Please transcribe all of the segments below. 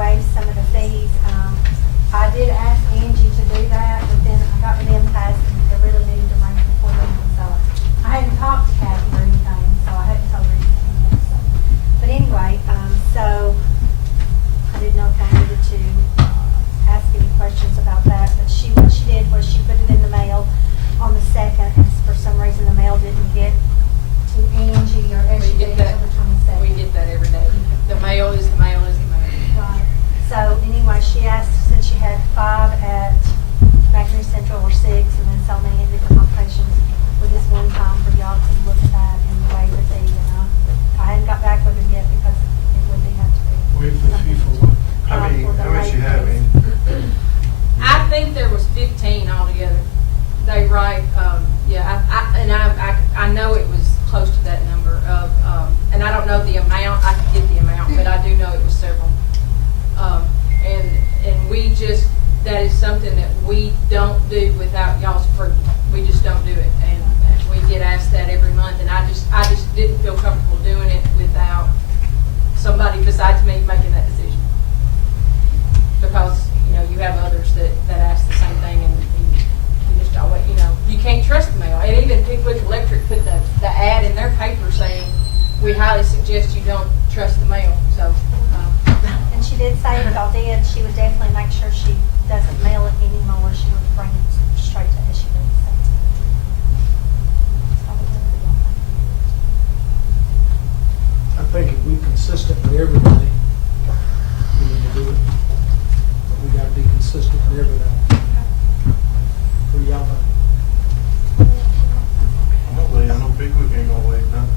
waive some of the fees. I did ask Angie to do that, but then I got with them fast and they really needed to run it before then. So I hadn't talked to Kathy or anything, so I hadn't told her anything yet. So. But anyway, so I didn't know if I needed to ask any questions about that. But what she did was she put it in the mail on the 2nd, and for some reason the mail didn't get to Angie or SUV until the 22nd. We get that every day. The mail is the mail is the mail. Right. So anyway, she asked, since she had 5 at McInerney Central or 6, and then so many at different locations, with this one time for y'all to look at that and waive the fee. And I hadn't got back with her yet because it would have to be. Waive the fee for what? How much you have, Amy? I think there was 15 altogether. They write, I know it was close to that number of, and I don't know the amount. I could get the amount, but I do know it was several. And we just, that is something that we don't do without y'all's approval. We just don't do it, and we get asked that every month. And I just didn't feel comfortable doing it without somebody besides me making that decision, because you have others that ask the same thing, and you just always, you can't trust the mail. And even Pickwick Electric put the ad in their paper saying, we highly suggest you don't trust the mail. So. And she did say if y'all did, she would definitely make sure she doesn't mail it anymore. She would bring it straight to SUV. I think if we're consistent with everybody, we need to do it. But we gotta be consistent with everybody. What do y'all think? I'm not laying, I know Pickwick ain't gonna wait nothing.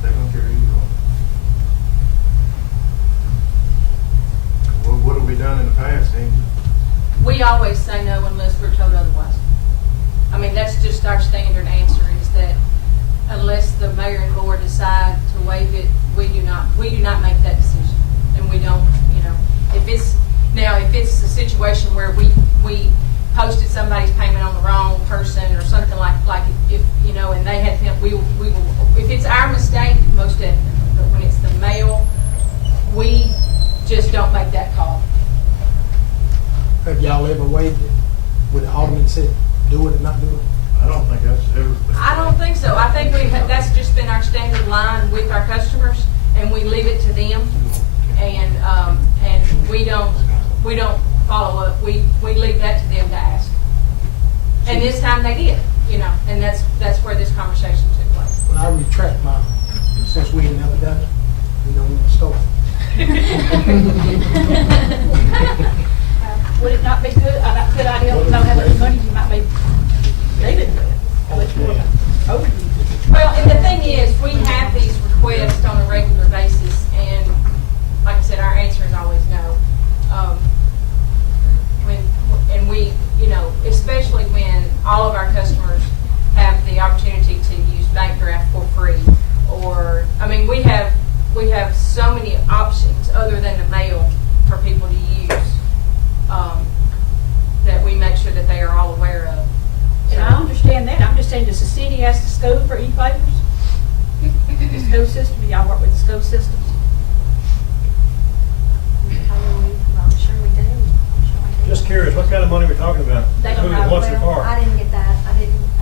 They're gonna carry you on. What have we done in the past, Amy? We always say no unless we're told otherwise. I mean, that's just our standard answer, is that unless the mayor and board decide to waive it, we do not make that decision. And we don't, if it's a situation where we posted somebody's payment on the wrong person or something like if and they had, we will, if it's our mistake, most definitely. But when it's the mail, we just don't make that call. Have y'all ever waived it with the alderman said, do it or not do it? I don't think that's ever been. I don't think so. I think that's just been our standard line with our customers, and we leave it to them, and we don't follow up. We leave that to them to ask. And this time they did, and that's where this conversation took place. Well, I retract mine. Since we ain't never done it, we don't want to start. Would it not be good, a good idea if you don't have any money, you might be leaving with it? How much more overuse? Well, and the thing is, we have these requests on a regular basis, and like I said, our answer is always no. We, especially when all of our customers have the opportunity to use bank draft for free, or, we have so many options other than the mail for people to use, that we make sure that they are all aware of. And I understand that. I'm just saying, does the city ask the school for e-papers? The school system, do y'all work with the school systems? I'm sure we do. Just curious, what kind of money we're talking about? They don't have- What's it for? I didn't get that. I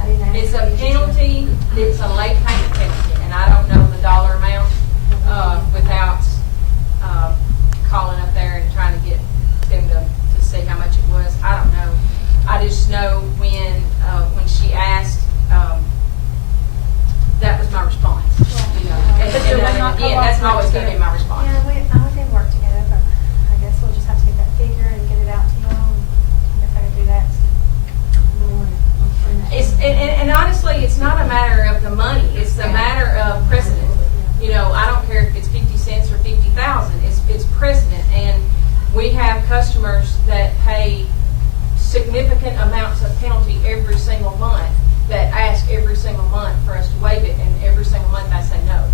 didn't ask. It's a penalty, it's a late payment penalty, and I don't know the dollar amount, without, calling up there and trying to get them to see how much it was. I don't know. I just know when she asked, that was my response, And again, that's always gonna be my response. Yeah, we did work together, but I guess we'll just have to get that figure and get it out to y'all. And if I can do that, And honestly, it's not a matter of the money. It's a matter of precedent. I don't care if it's 50 cents or 50,000. It's precedent, and we have customers that pay significant amounts of penalty every single month that ask every single month for us to waive it, and every single month I say no.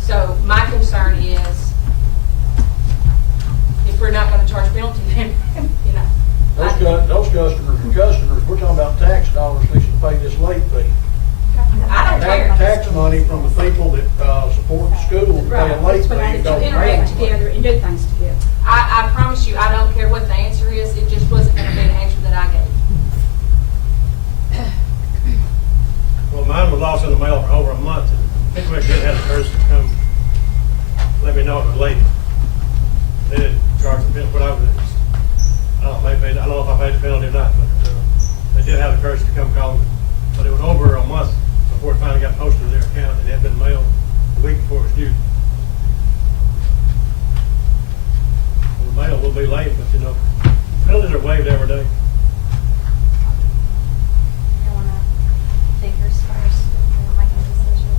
So my concern is, if we're not going to charge penalty, then Those customers, we're talking about tax dollars fixing to pay this late fee. I don't care. Tax money from the people that support the school to pay a late Right, fee. to don't interact pay. together and do things together. I promise you, I don't care what the answer is, it just wasn't gonna be the answer that I gave. Well, mine was lost in the mail for over a month, and Pickwick did have the courage to come let me know it was late. They didn't charge the penalty, what I was, I don't know, maybe, I don't know if I paid the penalty or not, but they did have the courage to come call me. But it was over a month before it finally got posted to their account, and it had been mailed the week before it was due. Well, the mail will be late, but you know, penalties are waived every day. You wanna figures first, before making a decision?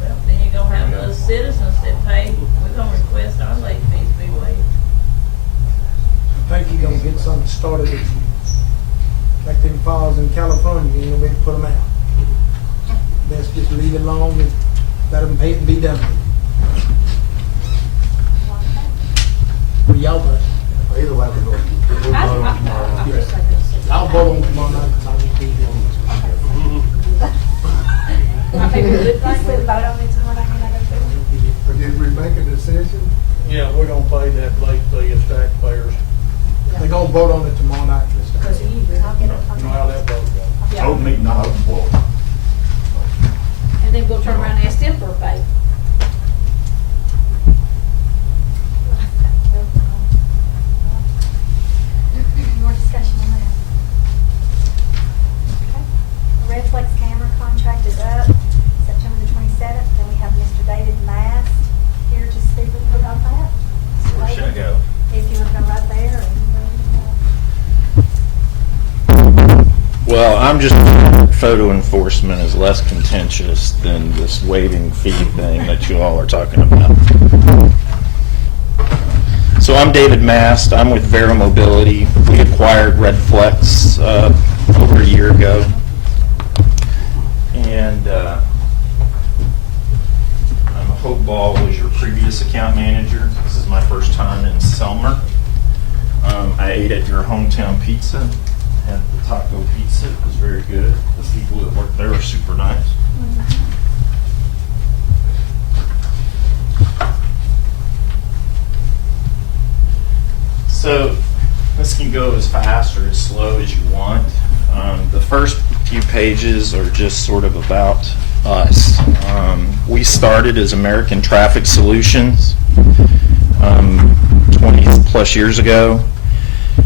Well, then you're gonna have those citizens that pay, we're gonna request our late fees be waived. I think you're gonna get something started if you, like them files in California, you ain't gonna be able to put them out. Best just leave it alone and let them pay it and be done with it. What do y'all think? Either way, we're going to vote on tomorrow night. Yes. I'll vote on tomorrow night because I won't be here. I think we would Let's like vote on it tomorrow night, and I go through it. But did we make a decision? Yeah, we're gonna pay that late fee as taxpayers. They're gonna vote on it tomorrow night. because he I'll get it from You know how that vote goes. Yeah. Open meeting, not open floor. And then we'll turn around and ask them for a pay. More discussion on that. Okay. The Reflex camera contract is up September the 27th. Then we have Mr. David Mast here to speak with you about that. Mr. Where should I David, go? If you want to go right there. Well, I'm just, photo enforcement is less contentious than this waiving fee thing that you all are talking about. So I'm David Mast. I'm with Vera Mobility. We acquired Redflex over a year ago. And Hope Ball was your previous account manager. This is my first time in Selmer. I ate at your hometown pizza. Had the taco pizza. It was very good. The people that worked there are super nice. So this can go as fast or as slow as you want. The first few pages are just sort of about us. We started as American Traffic Solutions 20 plus years ago.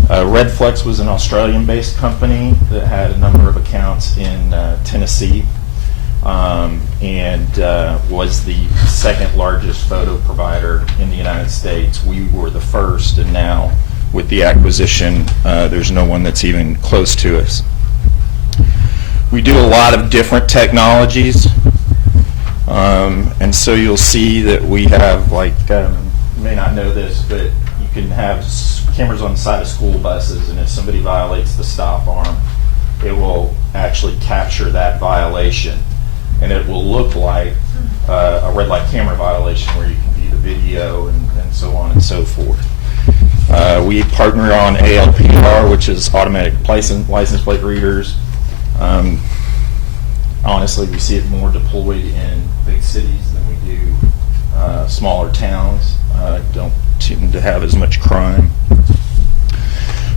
Redflex was an Australian-based company that had a number of accounts in Tennessee and was the second largest photo provider in the United States. We were the first, and now with the acquisition, there's no one that's even close to us. We do a lot of different technologies, and so you'll see that we have, like, you may not know this, but you can have cameras on the side of school buses, and if somebody violates the stop arm, it will actually capture that violation, and it will look like a red light camera violation where you can view the video and so on and so forth. We partner on ALPR, which is automatic license plate readers. Honestly, we see it more deployed in big cities than we do smaller towns. Don't seem to have as much crime.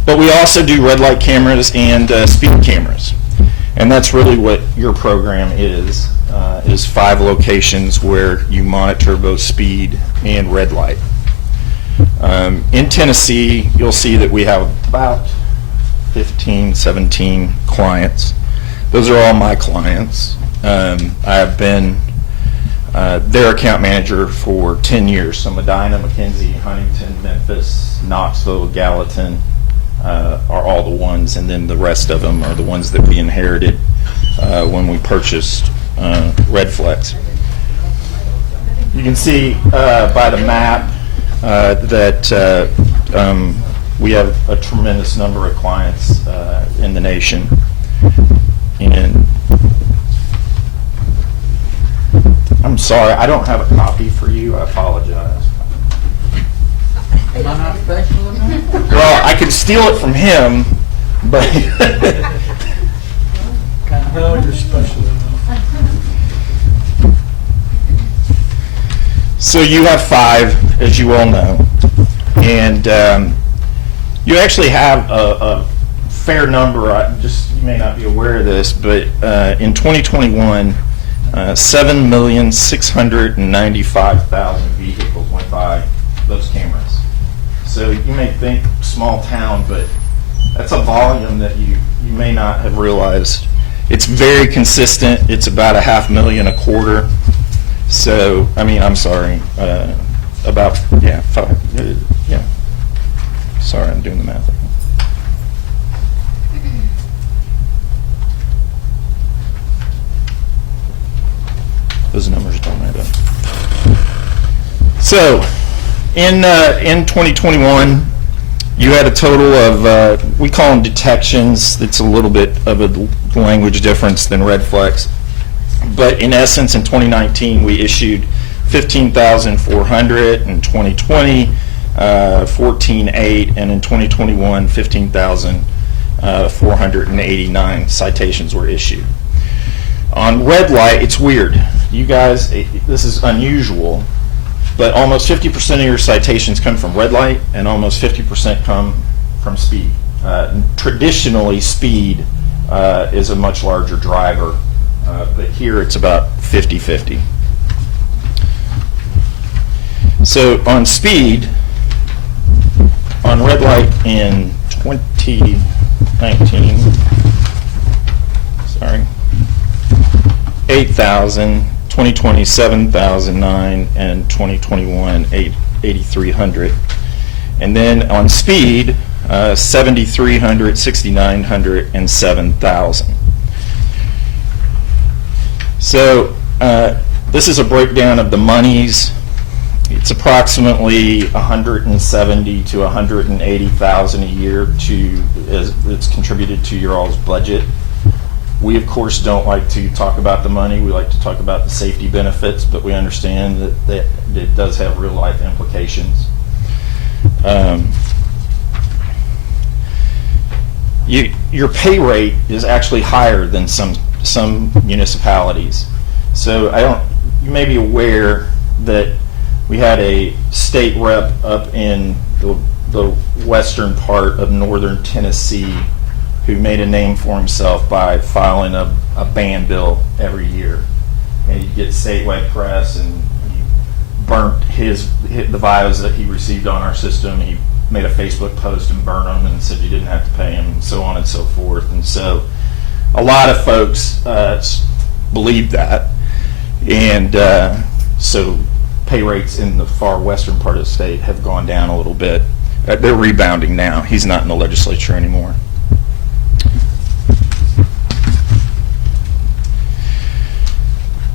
But we also do red light cameras and speed cameras. And that's really what your program is 5 locations where you monitor both speed and red light. In Tennessee, you'll see that we have about 15, 17 clients. Those are all my clients. I have been their account manager for 10 years. So Medina, McKenzie, Huntington, Memphis, Knoxville, Gallatin are all the ones, and then the rest of them are the ones that we inherited when we purchased Redflex. You can see by the map that we have a tremendous number of clients in the nation. And I'm sorry, I don't have a copy for you. I apologize. Am I not special enough? Well, I could steal it from him, but No, you're special enough. So you have 5, as you all know, and you actually have a fair number. You may not be aware of this, but in 2021, 7,695,000 vehicles went by those cameras. So you may think small town, but that's a volume that you may not have realized. It's very consistent. It's about 500,000 a quarter. So, I mean, I'm sorry, about, yeah, 5, yeah. Sorry, I'm doing the math. Those numbers don't add up. So, in 2021, you had a total of, we call them detections. That's a little bit of a language difference than red flags. But in essence, in 2019, we issued 15,400. In 2020, 14,800. And in 2021, 15,489 citations were issued. On red light, it's weird. You guys, this is unusual, but almost 50% of your citations come from red light and almost 50% come from speed. Traditionally, speed is a much larger driver, but here it's about 50-50. So on speed, on red light in 2019, sorry, 8,000, 2020 7,009, and 2021 8,300. And then on speed, 7,300, 6,900, and 7,000. So this is a breakdown of the monies. It's approximately 170 to 180,000 a year it's contributed to your all's budget. We, of course, don't like to talk about the money. We like to talk about the safety benefits, but we understand that it does have real-life implications. Your pay rate is actually higher than some municipalities. So you may be aware that we had a state rep up in the western part of northern Tennessee who made a name for himself by filing a ban bill every year. And he'd get statewide press, and he burnt the bios that he received on our system. He made a Facebook post and burned them and said you didn't have to pay him, and so on and so forth. And so a lot of folks believe that. And so pay rates in the far western part of the state have gone down a little bit. They're rebounding now. He's not in the legislature anymore.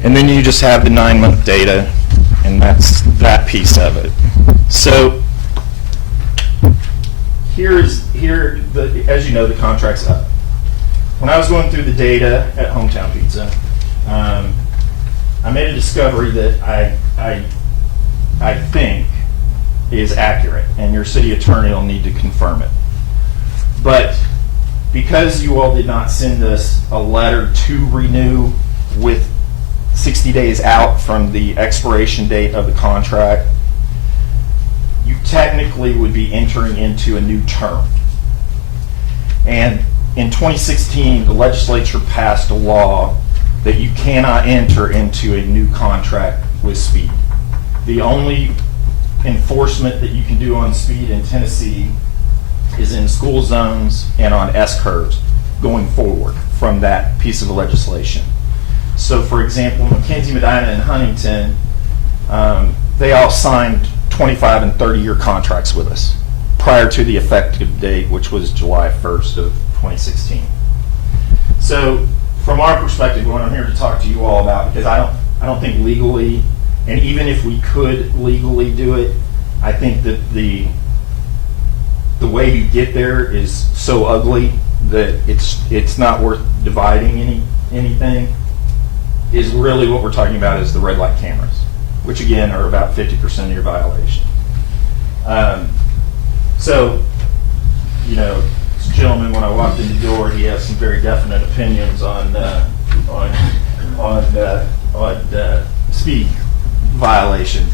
And then you just have the 9-month data, and that's that piece of it. So as you know, the contract's up. When I was going through the data at Hometown Pizza, I made a discovery that I think is accurate, and your city attorney will need to confirm it. But because you all did not send us a letter to renew with 60 days out from the expiration date of the contract, you technically would be entering into a new term. And in 2016, the legislature passed a law that you cannot enter into a new contract with speed. The only enforcement that you can do on speed in Tennessee is in school zones and on S-curves going forward from that piece of legislation. So, for example, McKenzie, Medina, and Huntington, they all signed 25 and 30-year contracts with us prior to the effective date, which was July 1st of 2016. So, from our perspective, what I'm here to talk to you all about, because I don't think legally, and even if we could legally do it, I think that the way you get there is so ugly that it's not worth dividing anything. Is really what we're talking about is the red light cameras, which again are about 50% of your violation. So, you know, this gentleman, when I walked in the door, he has some very definite opinions on speed violations.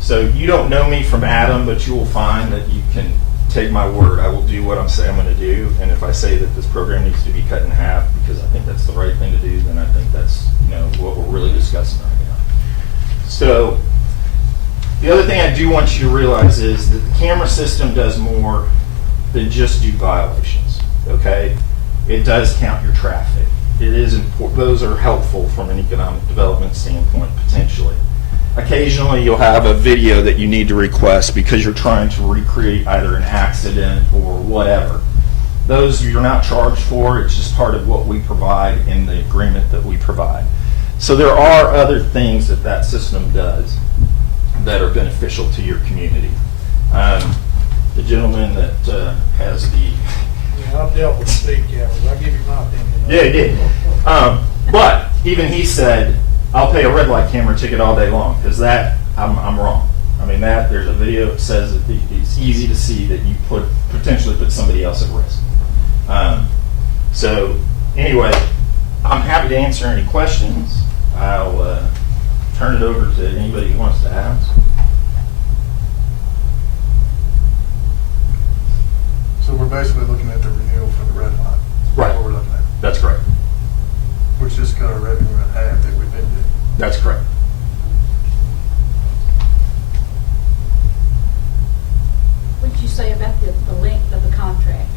So you don't know me from Adam, but you will find that you can take my word. I will do what I'm saying I'm going to do, and if I say that this program needs to be cut in half because I think that's the right thing to do, then I think that's what we're really discussing right now. So the other thing I do want you to realize is that the camera system does more than just do violations. Okay, it does count your traffic. It is important. Those are helpful from an economic development standpoint potentially. Occasionally you'll have a video that you need to request because you're trying to recreate either an accident or whatever. Those you're not charged for. It's just part of what we provide in the agreement that we provide. So there are other things that that system does that are beneficial to your community. The gentleman that has the... Yeah, I've dealt with speed cameras. I'll give you my opinion. Yeah, he did. But even he said, I'll pay a red light camera ticket all day long, because that, I'm wrong. I mean, there's a video that says that it's easy to see that you potentially put somebody else at risk. So anyway, I'm happy to answer any questions. I'll turn it over to anybody who wants to ask. So we're basically looking at the renewal for the red line. Right. What we're looking at. That's correct. Which just cut our revenue in half that we've been doing. That's correct. What did you say about the length of the contract?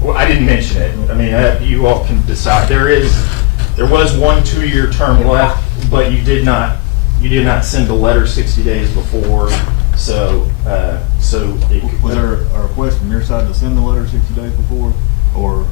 Well, I didn't mention it. I mean, you all can decide. There was 1 2-year term left, but you did not send the letter 60 days before. So Was there a request from your side to send the letter 60 days before? Or,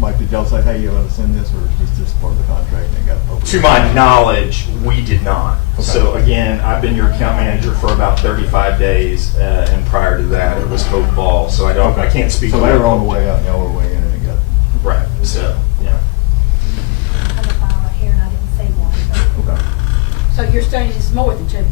Mike, did y'all say, hey, you ought to send this, or is this part of the contract and it got over? to my knowledge, we did not. Okay. So again, I've been your account manager for about 35 days, and prior to that, it was Hope Ball. So I can't speak. So to they that. were on the way out and y'all were way in and it got... Right. So yeah. I have a file right here and I didn't see one, but Okay. So you're saying it's more than 2 years?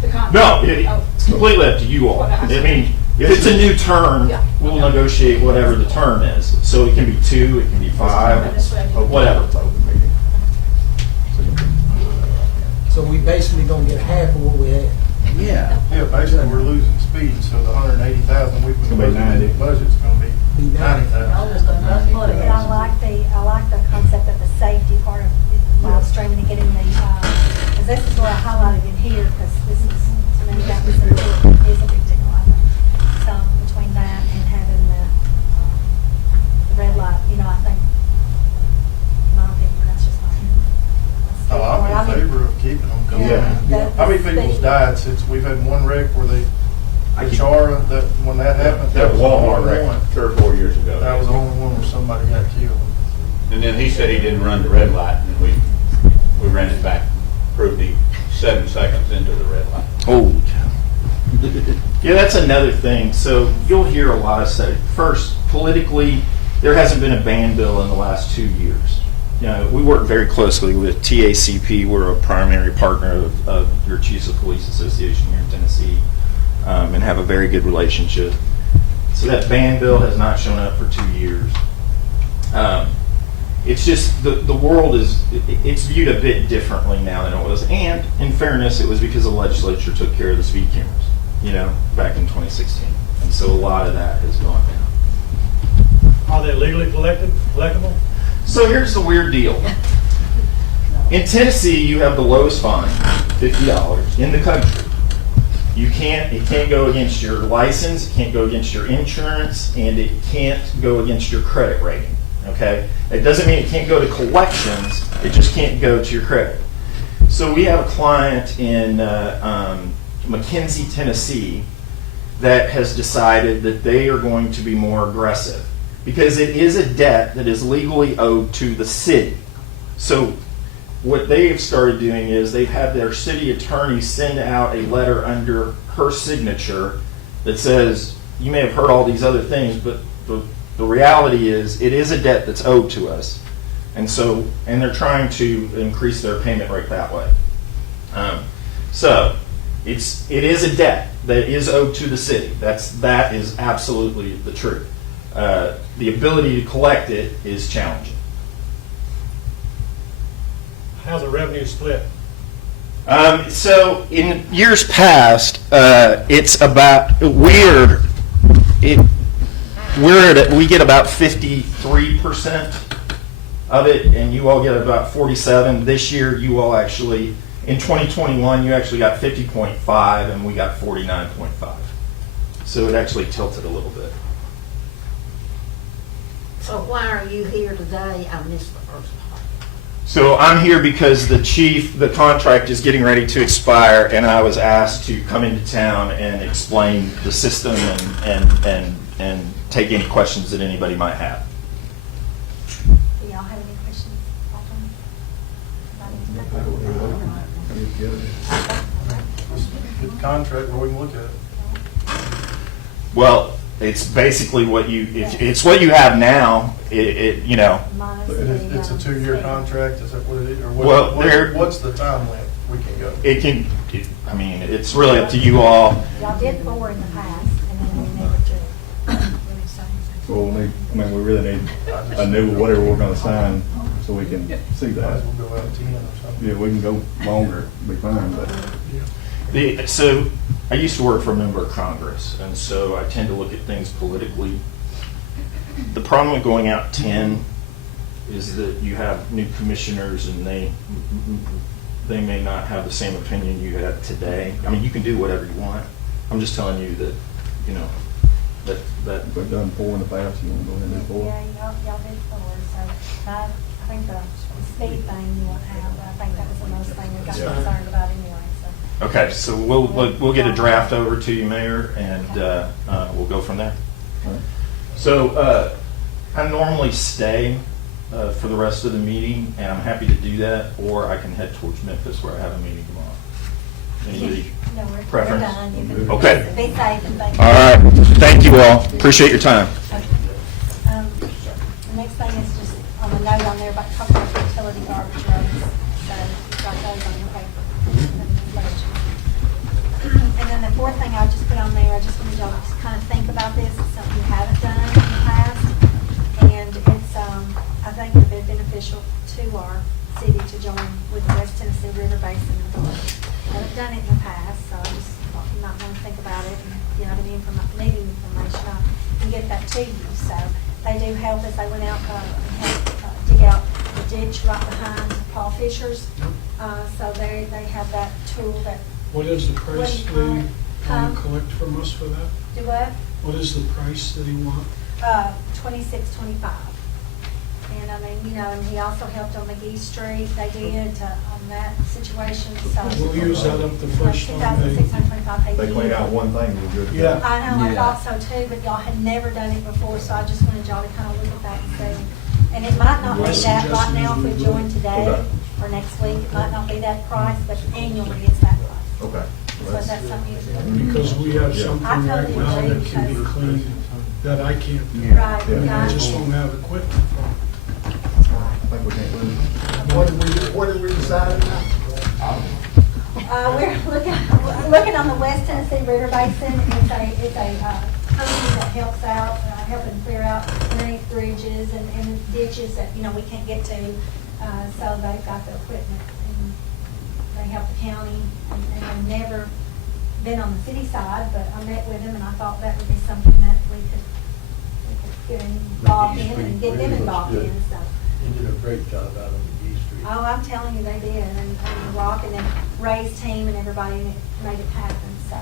The contract? No, Oh. it's completely up to you all. I mean, if it's a new term, Yeah. we'll negotiate whatever the term is. So it can be 2, it can be 5, That's what I did. whatever. It's open meeting. So you can- So we basically gonna get half of what we had. Yeah. Yeah, basically we're losing speed, so the 180,000 we put It's gonna be 90. in the budget's gonna be Be 90,000. but I like the concept of the safety part of live streaming and getting the, because this is what I highlighted in here, because this is, to me, that was is a big deal, I think. So between that and having the red light, I think, in my opinion, that's just my. Oh, I'm in favor of keeping them. 'cause, Yeah. How many people's died since we've had one wreck where the Chara, when that happened? That was the only Walmart wreck one. 3 or 4 years ago. That was the only one where somebody got killed. And then he said he didn't run the red light, and we ran it back, proved he 7 seconds into the red light. Oh, yeah, that's another thing. So you'll hear a lot of stuff. First, politically, there hasn't been a ban bill in the last 2 years. We work very closely with TACP. We're a primary partner of your Chiefs of Police Association here in Tennessee, and have a very good relationship. So that ban bill has not shown up for 2 years. It's just the world it's viewed a bit differently now than it was. And in fairness, it was because the legislature took care of the speed cameras, back in 2016. And so a lot of that has gone down. Are they legally collectible? So here's the weird deal. In Tennessee, you have the lowest fine, $50 in the country. It can't go against your license, it can't go against your insurance, and it can't go against your credit rating. Okay? It doesn't mean it can't go to collections, it just can't go to your credit. So we have a client in McKenzie, Tennessee, that has decided that they are going to be more aggressive because it is a debt that is legally owed to the city. So what they have started doing is they've had their city attorney send out a letter under her signature that says, you may have heard all these other things, but the reality is it is a debt that's owed to us. And they're trying to increase their payment rate that way. So it is a debt that is owed to the city. That is absolutely the truth. The ability to collect it is challenging. How's the revenue split? So in years past, it's about we get about 53% of it, and you all get about 47. This year, you all actually in 2021, you actually got 50.5, and we got 49.5. So it actually tilted a little bit. So why are you here today? I missed the first part. So I'm here because the contract is getting ready to expire, and I was asked to come into town and explain the system and take any questions that anybody might have. Do y'all have any questions? Get the contract where we can look at it. Well, it's basically it's what you have now. You know. It's a 2-year contract, is that what it is? Or Well, what's the time length we can go? I mean, it's really up to you all. Y'all did 4 in the past, and then we never did. Well, we really need a new whatever we're gonna sign so we can see Might that. as well go out 10 or something. Yeah, we can go longer, be fine, but. So I used to work for a member of Congress, and so I tend to look at things politically. The problem with going out 10 is that you have new commissioners, and they may not have the same opinion you have today. I mean, you can do whatever you want. I'm just telling you that, you know, that We've done 4 in the past, you wanna go ahead and do 4? Yeah, y'all did 4, so I think the speed thing you won't have, but I think that was the most thing we got concerned about anyway, so. Okay, so we'll get a draft over to you, Mayor, and we'll go from there. So I normally stay for the rest of the meeting, and I'm happy to do that, or I can head towards Memphis where I have a meeting tomorrow. Anybody? No, we're Preference? done. You can Okay. Be safe and thank you. All right, thank you all. Appreciate your time. The next thing is just on the note on there about talking about utility garbage roads. So you've got those on your paper. And then the 4th thing I just put on there, I just wanted y'all to kind of think about this. It's something you haven't done in the past. And it's, I think it would be beneficial to our city to join with the West Tennessee River Basin Authority. I haven't done it in the past, so I just thought you might want to think about it. And if you have any needing information, I can get that to you. So they do help us. They went out and helped dig out the ditch right behind Paul Fisher's. So they have that tool that. What is the price What do they you call it? want to collect from us for that? Do what? What is the price that he want? $26.25. And I mean, you know, and he also helped on McGee Street. They did on that situation. So We'll use that up the first time. $2,625. They clean out one thing, we're good. Yeah. I know, I thought so too, but y'all had never done it before, so I just wanted y'all to kind of look at that and see. And it might not be that right now if we join today Okay. or next week. It might not be that price, but annually it's that price. Okay. So that's something you can. Because we have Yeah. something I right totally now agree, that can be because- cleaned that I can't do. Right, Yeah. And I right. just don't have equipment for it. I think we can't lose. What did we decide now? We're looking on the West Tennessee River Basin. It's a company that helps out, helping clear out underneath bridges and ditches that, you know, we can't get to. So they've got the equipment and they help the county. And they've never been on the city side, but I met with them and I thought that would be something that we could get involved in and get them involved in, so. You did a great job out on McGee Street. Oh, I'm telling you, they did, and Rock and then Ray's team and everybody made it happen, so.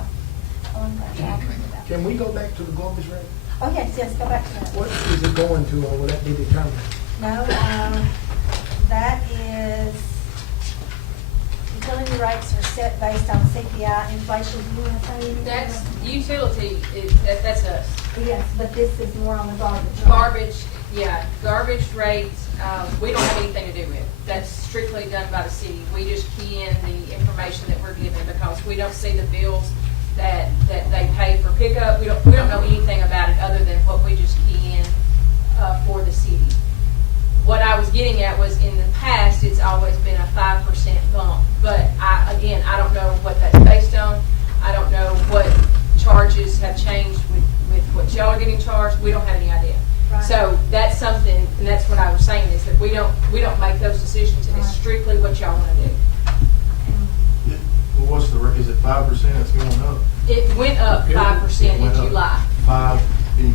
I'm glad y'all remember that. Can we go back to the garbage rate? Oh, yes, go back to that. What is it going to, or will that be determined? No, that is, utility rates are set based on CPI inflation. Do you want to say anything? That's utility, that's us. Yes, but this is more on the garbage. right? Garbage rates, we don't have anything to do with. That's strictly done by the city. We just key in the information that we're given because we don't see the bills that they pay for pickup. We don't know anything about it other than what we just key in for the city. What I was getting at was in the past, it's always been a 5% bump. But I don't know what that's based on. I don't know what charges have changed with what y'all are getting charged. We don't have any idea. Right. So that's something, and that's what I was saying, is that we don't make those decisions, and it's Right. strictly what y'all want to do. what's the, is it 5% it's going up? It went up 5% in Went up July. 5 even.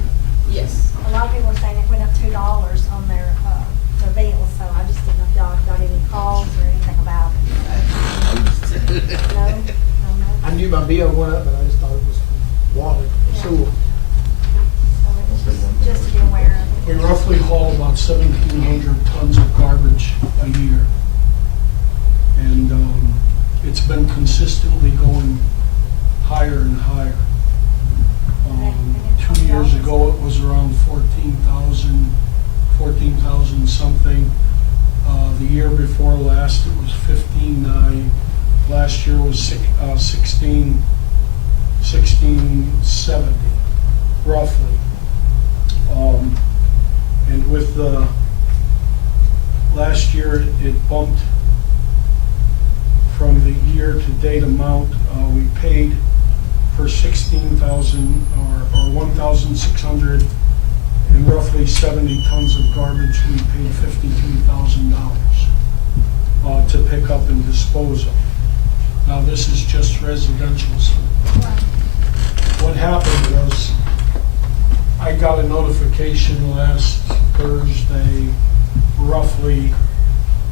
Yes. A lot of people are saying it went up $2 on their bill, so I just didn't know if y'all got any calls or anything about it. No? No, I knew my bill went up, but I just thought it was from water, Yeah. sewer. So it was just to be aware of We it. roughly haul about 1,700 tons of garbage a year. And it's been consistently going higher and higher. 2 years ago, it was around 14,000 something. The year before last, it was 15,900. Last year was 1670, roughly. And with the, last year, it bumped from the year-to-date amount we paid for 16,000 or 1,600 and roughly 70 tons of garbage. We paid $53,000 to pick up and dispose of. Now this is just residential stuff. What happened was I got a notification last Thursday, roughly,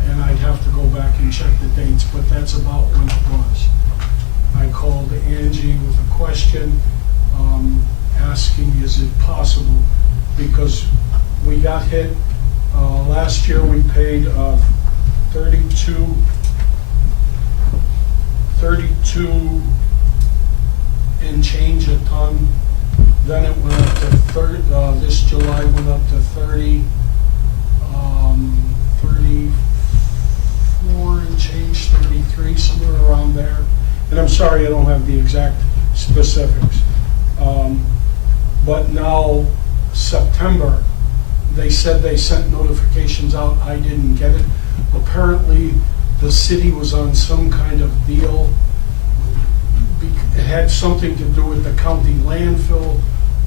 and I'd have to go back and check the dates, but that's about when it was. I called Angie with a question, asking is it possible, because we got hit, last year we paid 32 and change a ton. Then it went up to this July went up to 34 and change, 33, somewhere around there. And I'm sorry, I don't have the exact specifics. But now, September, they said they sent notifications out. I didn't get it. Apparently, the city was on some kind of deal. It had something to do with the county landfill,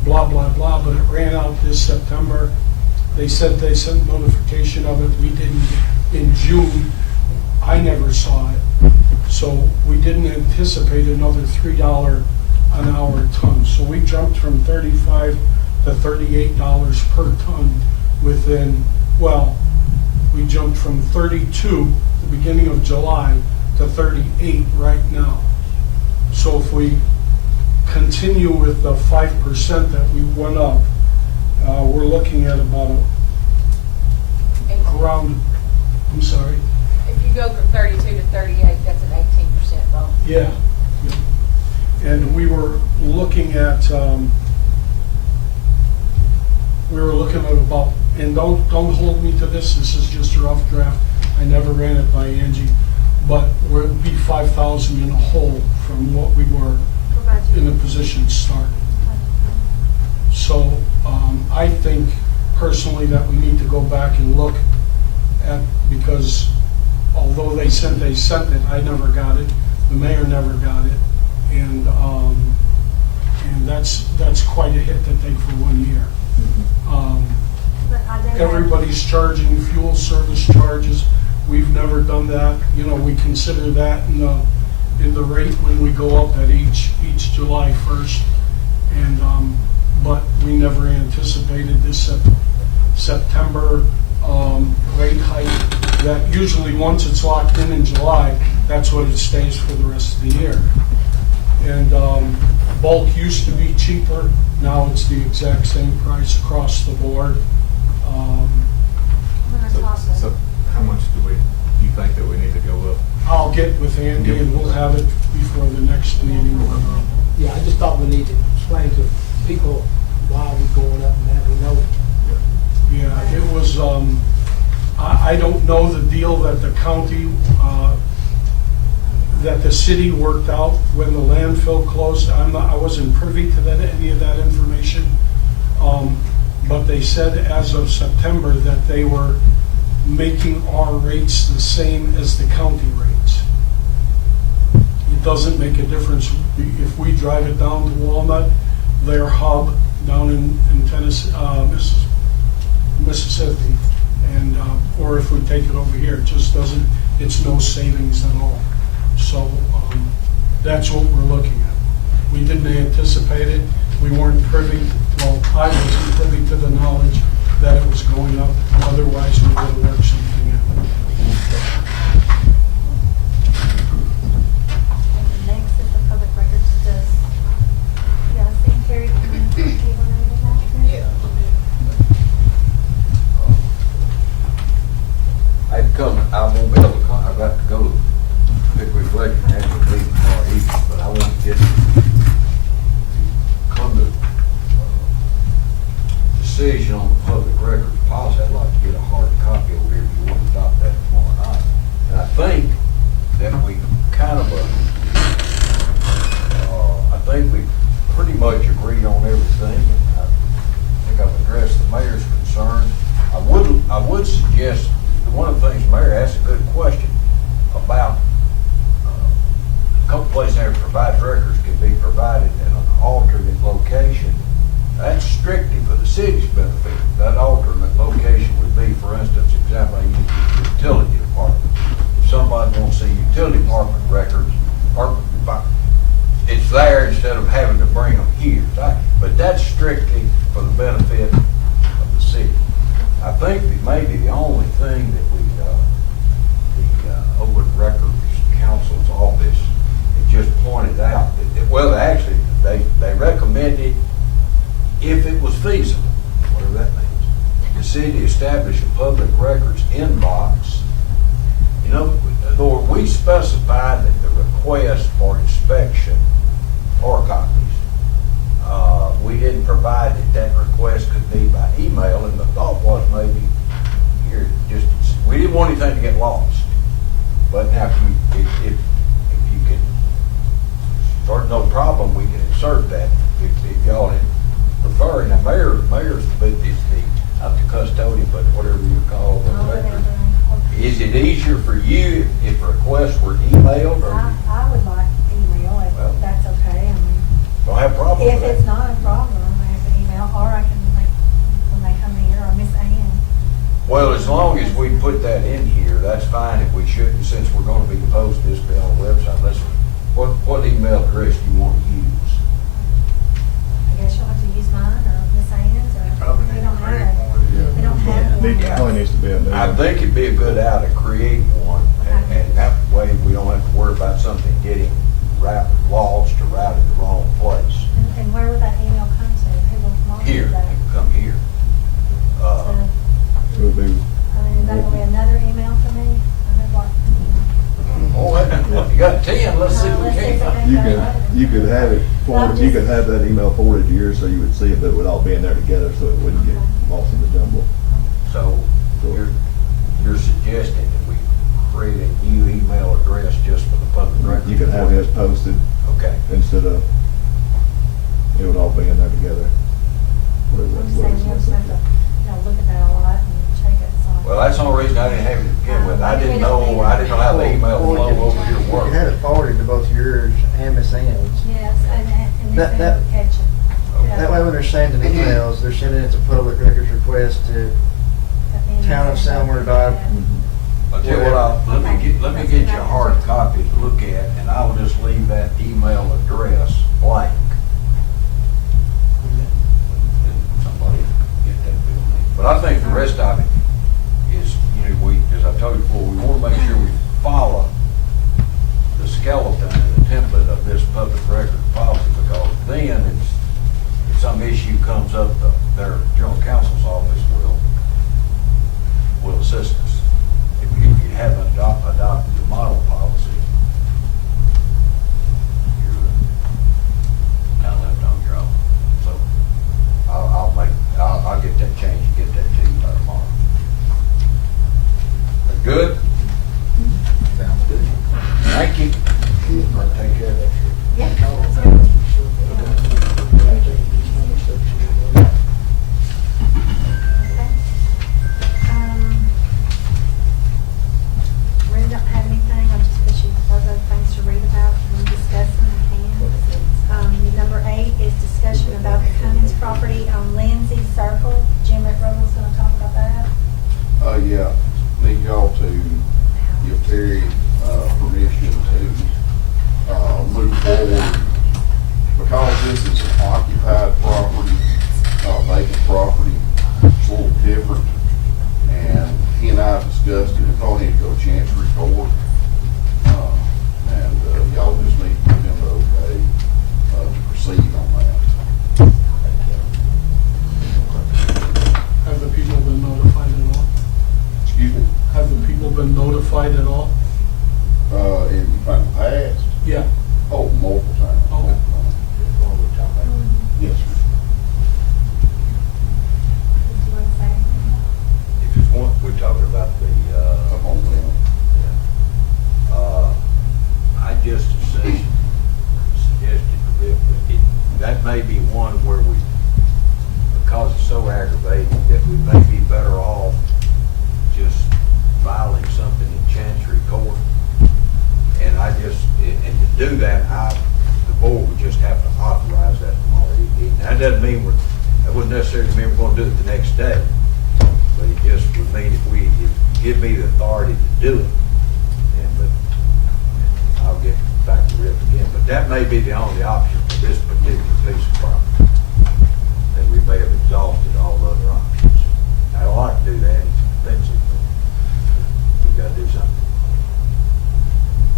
blah, blah, blah, but it ran out this September. They said they sent notification of it. We didn't get in June. I never saw it. So we didn't anticipate another $3 an hour ton. So we jumped from $35 to $38 per ton within, well, we jumped from 32 the beginning of July to 38 right now. So if we continue with the 5% that we went up, we're looking at about around, I'm sorry. If you go from 32 to 38, that's an 18% bump. Yeah. And we were looking at about, and don't hold me to this is just a rough draft. I never ran it by Angie, but we'd be 5,000 in a hole from what we were in the position started. So I think personally that we need to go back and look at, because although they sent it, I never got it, the mayor never got it, and that's quite a hit to take for 1 year. But I do have- Everybody's charging fuel service charges. We've never done that. You know, we consider that in the rate when we go up at each July 1st. And but we never anticipated this September rate hike. That usually once it's locked in July, that's what it stays for the rest of the year. And bulk used to be cheaper. Now it's the exact same price across the board. So how much do you think that we need to go up? I'll get with Andy and we'll have it before the next meeting. Yeah, I just thought we need to explain to people why we're going up and that we know. Yeah, it was, I don't know the deal that the county, that the city worked out when the landfill closed. I wasn't privy to any of that information. But they said as of September that they were making our rates the same as the county rates. It doesn't make a difference if we drive it down to Walnut, their hub down in Tennessee, Mississippi, and or if we take it over here, it just doesn't. It's no savings at all. So That's what we're looking at. We didn't anticipate it. We weren't privy, well, I wasn't privy to the knowledge that it was going up. Otherwise, we would have worked something out. And next is the public records. Does, yeah, I think Terry, can you say what I did last year? I'd come, I won't be able to come, I've got to go to Pickwick Lake and have a meeting tomorrow evening, but I won't get to come to decision on the public records policy. I'd like to get a hard copy over here if you want to adopt that tomorrow night. And I think that we kind of, I think we pretty much agreed on everything. And I think I've addressed the mayor's concerns. I would suggest, one of the things the mayor asked a good question about a couple places that provide records can be provided in an alternate location. That's strictly for the city's benefit. That alternate location would be, for instance, example, I use the utility department. If somebody wants to see utility department records, it's there instead of having to bring them here. But that's strictly for the benefit of the city. I think that maybe the only thing that the Open Records Council's office had just pointed out, that, well, actually, they recommended, if it was feasible, whatever that means, the city establish a public records inbox. You know, though we specified that the request for inspection or copies, we didn't provide that request could be by email, and the thought was maybe here, just, we didn't want anything to get lost. But now, if you can, sort of no problem, we can insert that if y'all had prefer. Now, mayor's not the custodian, but whatever you call the record. Is it easier for you if requests were emailed, or? I would like email, if that's okay. I mean, don't have a problem with if that. it's not a problem, I can email, or I can, like, when they come here, or Miss Ann. Well, as long as we put that in here, that's fine. If we shouldn't, since we're going to be posting this be on the website, what email address do you want to use? I guess you'll have to use mine, or Miss Ann's, or. Probably we need don't to create have- one. We don't have one. Probably needs to be in there. I think it'd be a good idea to create one, and that way we don't have to worry about something getting lost or routed to the wrong place. And where would that email come to? Who will monitor Here, that? it can come here. So, It would be, I mean, is that gonna be another email for me? I have like, Oh, you got 10, let's see if we can. you could have it forwarded, you could have that email forwarded to yours so you would see it, but it would all be in there together so it wouldn't get lost in the jumble. So you're suggesting that we create a new email address just for the public record? You could have his posted Okay. instead of, it would all be in there together. Whatever I'm just saying, you have to, look at that a lot and check it, so. Well, that's the only reason I didn't have it to begin with. I didn't know how the email flow over here You can have worked. it forwarded to both yours and Miss Ann's. Yes, and That- Miss Ann that- would catch it. That way when they're sending emails, they're sending it to public records request to That means- Town of Selmer dot- I'll tell you what, let me get you a hard copy to look at, and I'll just leave that email address blank. And somebody get that to me. But I think the rest of it is, as I told you before, we want to make sure we follow the skeleton and the template of this public record policy, because then if some issue comes up, their general counsel's office will assist us. If you haven't adopted the model policy, you're kind of left on your own. So I'll get that changed and get that to you by tomorrow. That good? Sounds good. Thank you. I'll take care of that. Yeah, that's it. Okay. that may be one where we, because it's so aggravating, that we may be better off just filing something in Chancery Court. And and to do that, the board would just have to authorize that tomorrow. That doesn't mean that wouldn't necessarily mean we're gonna do it the next day. But it just would mean if you give me the authority to do it, but I'll get back to Rick again. But that may be the only option for this particular piece of property. That we may have exhausted all other options. I don't like to do that, it's expensive, but we gotta do something.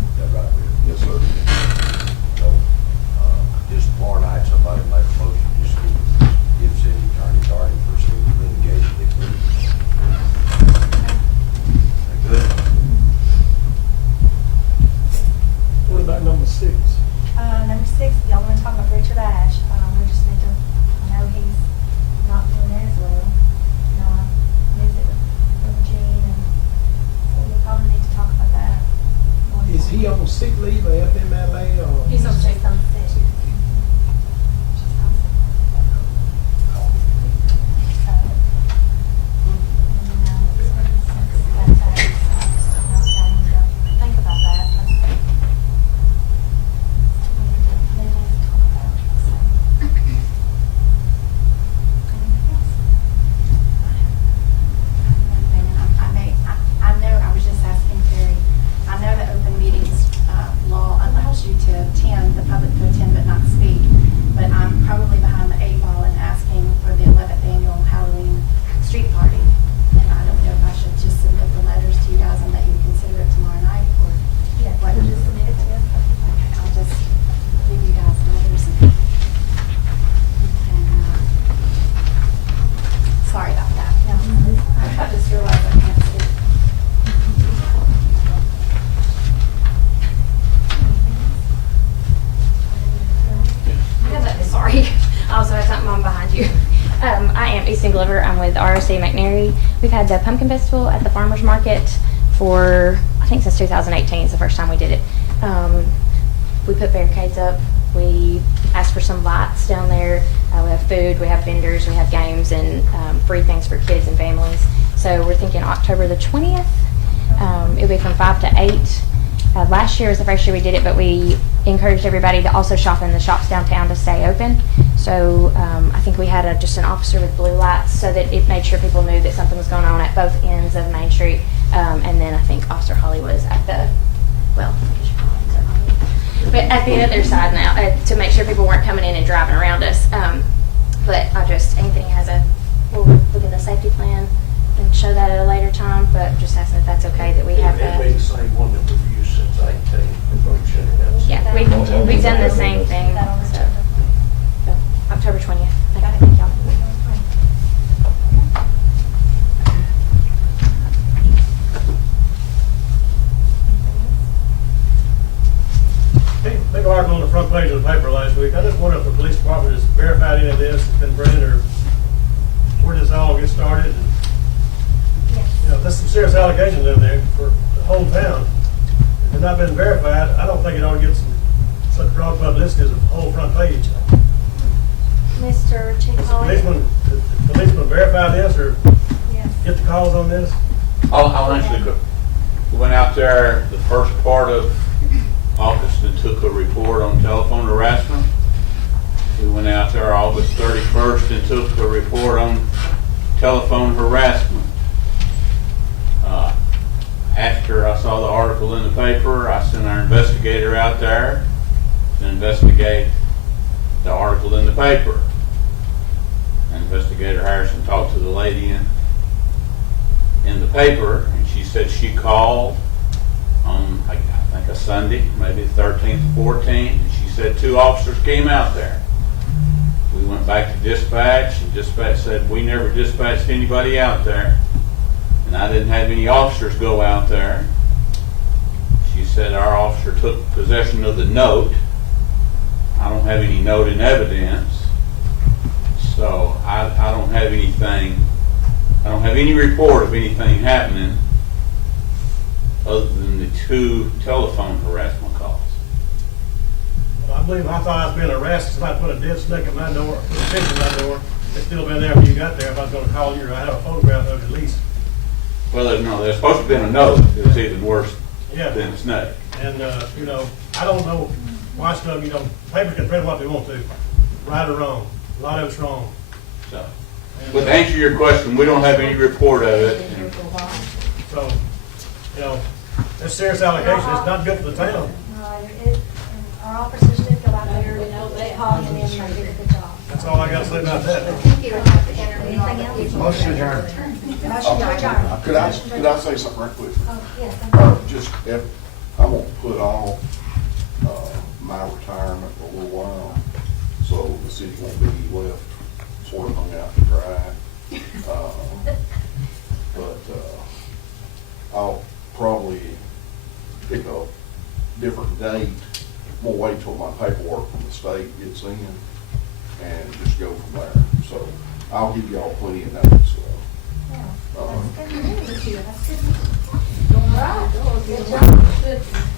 Is that right, Rick? Yes, sir. So, just tomorrow night, somebody make a motion, just to give city attorney authority to pursue litigation if needed. Good. What about number 6? Number 6, y'all want to talk about Richard Ash. We just need to, I know he's not doing as well. I visit with Gene, and so we probably need to talk about that. Is he on sick leave or FMLA or? He's on sick. Just on sick. So, that's how it's, y'all need to think about that. I was just asking Terry, I know the open meetings law allows you to attend, the public to attend but not speak, but I'm probably behind the 8 ball in asking for the 11th annual Halloween street party. And I don't know if I should just submit the letters to you guys and let you consider it tomorrow night, or Yeah, what? we'll just submit it to us. Okay, I'll just give you guys letters and sorry about that. No, I just realized I can't speak. Sorry, I also have something on behind you. I am Easton Glover. I'm with ROC McNary. We've had the Pumpkin Festival at the Farmers Market for, I think, since 2018 is the first time we did it. We put barricades up. We asked for some lights down there. We have food, we have vendors, we have games, and free things for kids and families. So we're thinking October the 20th. It'll be from 5 to 8. Last year was the first year we did it, but we encouraged everybody to also shop in the shops downtown to stay open. So I think we had just an officer with blue lights so that it made sure people knew that something was going on at both ends of Main Street. And then I think Officer Holly was at the, well, but at the other side now to make sure people weren't coming in and driving around us. But Anthony has we'll look at the safety plan and show that at a later time, but just asking if that's okay that we have that. It'd be the same one that we've used since 18. Yeah, we've done the same thing, so October 20th. Thank y'all. Big article on the front page of the paper last week. I just wonder if the police department has verified any of this, has been printed, or where this all get started. There's some serious allegations in there for the whole town. If they've not been verified, I don't think it ought to get such broad publicity as a whole front page. Mr. Chief Holly? The policeman verify this or get the calls on this? I'll answer the question. We went out there the first part of August and took a report on telephone harassment. We went out there August 31st and took a report on telephone harassment. After I saw the article in the paper, I sent our investigator out there to investigate the article in the paper. Investigator Harrison talked to the lady in the paper, and she said she called on, I think, a Sunday, maybe the 13th or 14th, and she said 2 officers came out there. We went back to dispatch, and dispatch said we never dispatched anybody out there, and I didn't have any officers go out there. She said our officer took possession of the note. I don't have any note in evidence, so I don't have anything. I don't have any report of anything happening other than the 2 telephone harassment calls. Well, believe I thought I was being arrested, so I put a dead snake at my door, put a fish in my door. It's still been there when you got there. If I was gonna call you, or I have a photograph of it at least. Well, there's supposed to have been a note. It was even worse Yeah. than a snake. And, you know, I don't know why stuff, you know, papers can print what they want to, right or wrong. A lot of it's wrong. So, but to answer your question, we don't have any report of it. So, you know, it's serious allegation. It's not good for the town. And our officers did go out there and call him in and they did a good job. That's all I gotta say about that. Anything else? Motion adjourned. Motion to adjourn. Could I say something right quick? Oh, yes. Just if, I'm gonna put off, my retirement for a little while, so the city won't be left sort of hung out to dry. I'll probably pick a different date. We'll wait till my paperwork from the state gets in and just go from there. So I'll give y'all plenty of notice. That's good news. That's good. All right. Good job.